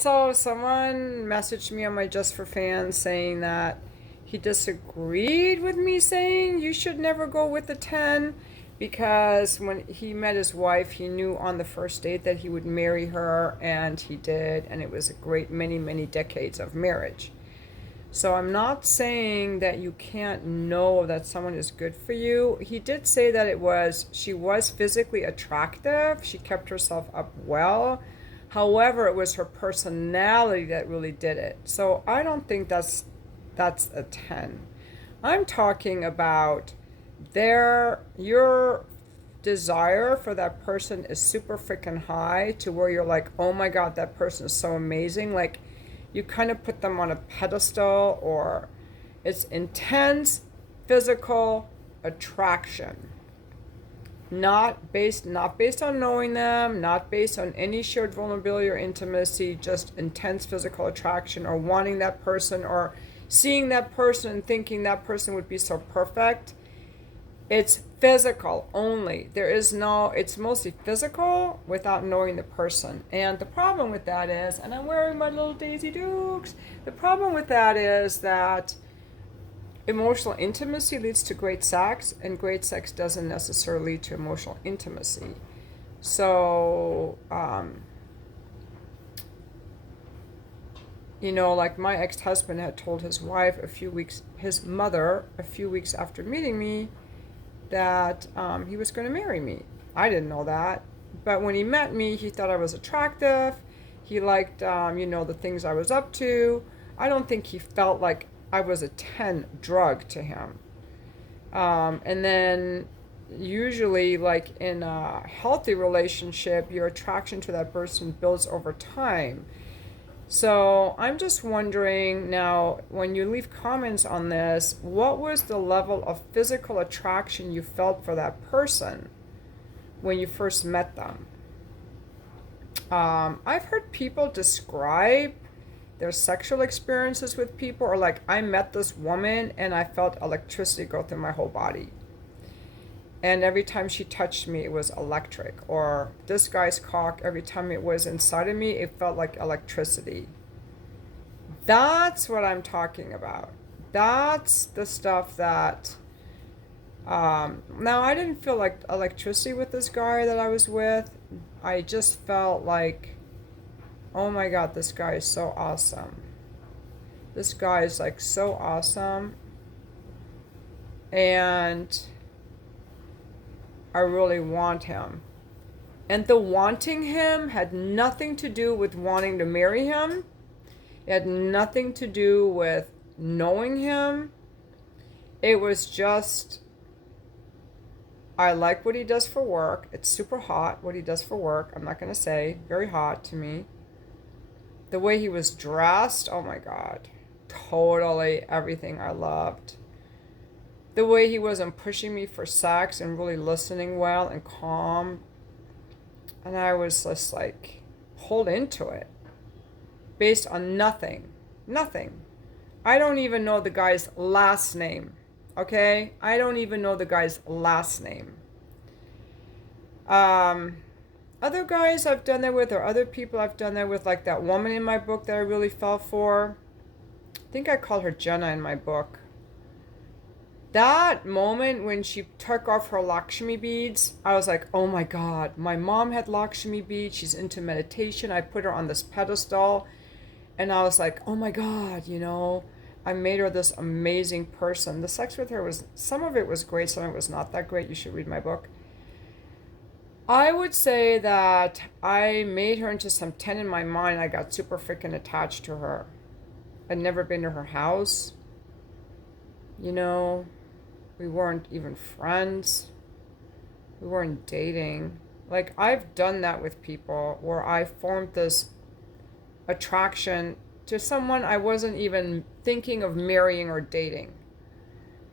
So someone messaged me on my Just for Fans saying that he disagreed with me saying you should never go with the 10 because when he met his wife, he knew on the first date that he would marry her, and he did, and it was a great many, many decades of marriage. So I'm not saying that you can't know that someone is good for you. He did say that she was physically attractive. She kept herself up well. However, it was her personality that really did it. So I don't think that's a 10. I'm talking about your desire for that person is super freaking high to where you're like, oh my God, that person is so amazing. Like, you kind of put them on a pedestal, or it's intense physical attraction. Not based on knowing them, not based on any shared vulnerability or intimacy, just intense physical attraction, or wanting that person, or seeing that person and thinking that person would be so perfect. It's physical only. It's mostly physical without knowing the person. And the problem with that is, and I'm wearing my little Daisy Dukes, the problem with that is that emotional intimacy leads to great sex, and great sex doesn't necessarily lead to emotional intimacy. So, like my ex husband had told his mother, a few weeks after meeting me, that he was going to marry me. I didn't know that. But when he met me, he thought I was attractive. He liked, the things I was up to. I don't think he felt like I was a 10 drug to him. And then usually, like in a healthy relationship, your attraction to that person builds over time. So I'm just wondering now, when you leave comments on this, what was the level of physical attraction you felt for that person when you first met them? I've heard people describe their sexual experiences with people, or like, I met this woman and I felt electricity go through my whole body. And every time she touched me, it was electric. Or this guy's cock, every time it was inside of me, it felt like electricity. That's what I'm talking about. That's the stuff that. Now, I didn't feel like electricity with this guy that I was with. I just felt like, oh my God, this guy is so awesome. This guy is like so awesome. And I really want him. And the wanting him had nothing to do with wanting to marry him. It had nothing to do with knowing him. It was just, I like what he does for work. It's super hot what he does for work. I'm not going to say, very hot to me. The way he was dressed, oh my God. Totally everything I loved. The way he wasn't pushing me for sex and really listening well and calm. And I was just like pulled into it based on nothing. Nothing. I don't even know the guy's last name. Okay? I don't even know the guy's last name. Other guys I've done that with, or other people I've done that with, like that woman in my book that I really fell for. I think I called her Jenna in my book. That moment when she took off her Lakshmi beads, I was like, oh my God, my mom had Lakshmi beads. She's into meditation. I put her on this pedestal. And I was like, oh my God, I made her this amazing person. The sex with her some of it was great, some of it was not that great. You should read my book. I would say that I made her into some 10 in my mind. I got super freaking attached to her. I'd never been to her house. We weren't even friends. We weren't dating. Like, I've done that with people where I formed this attraction to someone I wasn't even thinking of marrying or dating.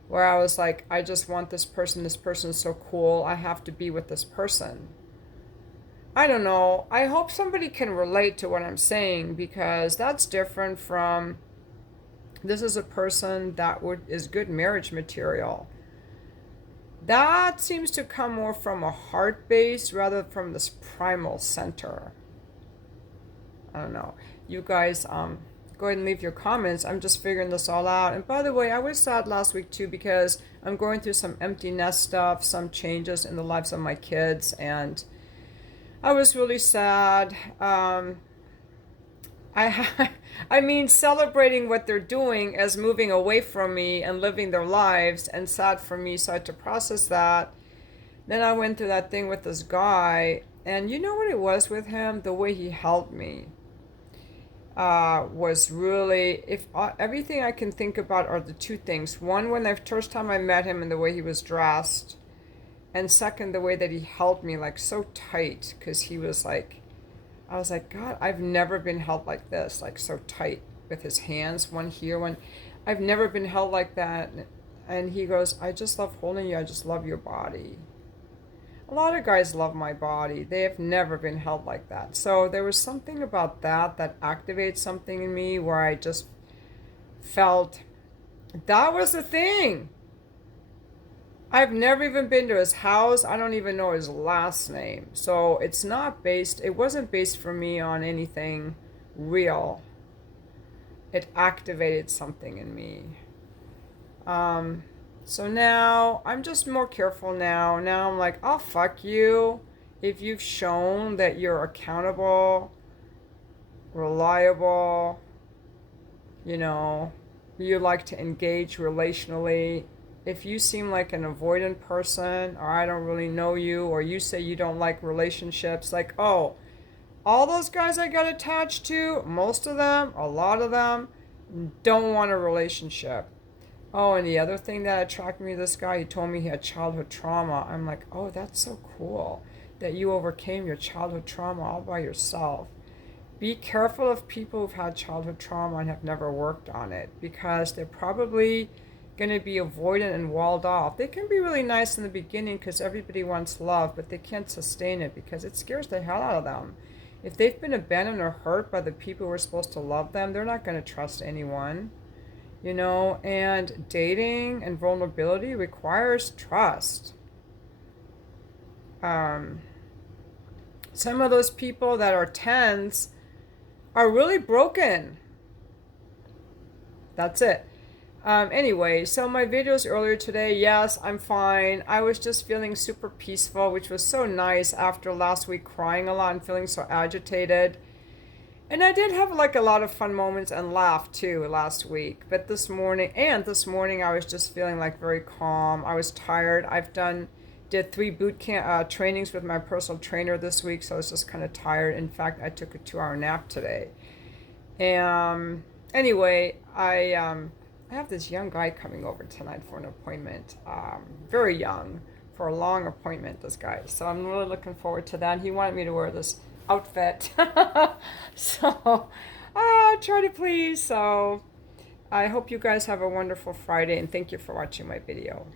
Where I was like, I just want this person. This person is so cool. I have to be with this person. I don't know. I hope somebody can relate to what I'm saying, because that's different from, this is a person that is good marriage material. That seems to come more from a heart base rather from this primal center. I don't know. you guys go ahead and leave your comments. I'm just figuring this all out. And by the way, I was sad last week too because I'm going through some empty nest stuff, some changes in the lives of my kids, and I was really sad. I, I mean, celebrating what they're doing as moving away from me and living their lives, and sad for me, so I had to process that. Then I went through that thing with this guy, and you know what it was with him? The way he held me was really, if everything I can think about are the two things. One, when the first time I met him and the way he was dressed, and second, the way that he held me like so tight, because he was like, I was like, God, I've never been held like this, like so tight with his hands, one here, one. I've never been held like that. And he goes, I just love holding you. I just love your body. A lot of guys love my body. They have never been held like that. So there was something about that that activated something in me where I just felt that was the thing. I've never even been to his house. I don't even know his last name. So it's not based, it wasn't based for me on anything real. It activated something in me. So now I'm just more careful now. Now I'm like, oh, fuck you. If you've shown that you're accountable, reliable, you like to engage relationally, if you seem like an avoidant person, or I don't really know you, or you say you don't like relationships, like, oh, all those guys I got attached to, most of them, a lot of them, don't want a relationship. Oh, and the other thing that attracted me to this guy, he told me he had childhood trauma. I'm like, oh, that's so cool that you overcame your childhood trauma all by yourself. Be careful of people who've had childhood trauma and have never worked on it, because they're probably going to be avoidant and walled off. They can be really nice in the beginning because everybody wants love, but they can't sustain it because it scares the hell out of them. If they've been abandoned or hurt by the people who are supposed to love them, they're not going to trust anyone. And dating and vulnerability requires trust. Some of those people that are 10s are really broken. That's it. Anyway, so my videos earlier today, yes, I'm fine. I was just feeling super peaceful, which was so nice after last week crying a lot and feeling so agitated. And I did have like a lot of fun moments and laugh too last week. But this morning I was just feeling like very calm. I was tired. Did 3 boot camp trainings with my personal trainer this week, so I was just kind of tired. In fact, I took a 2-hour nap today. And anyway, I have this young guy coming over tonight for an appointment. Very young, for a long appointment, this guy. So I'm really looking forward to that. He wanted me to wear this outfit. So I try to please. So I hope you guys have a wonderful Friday, and thank you for watching my video.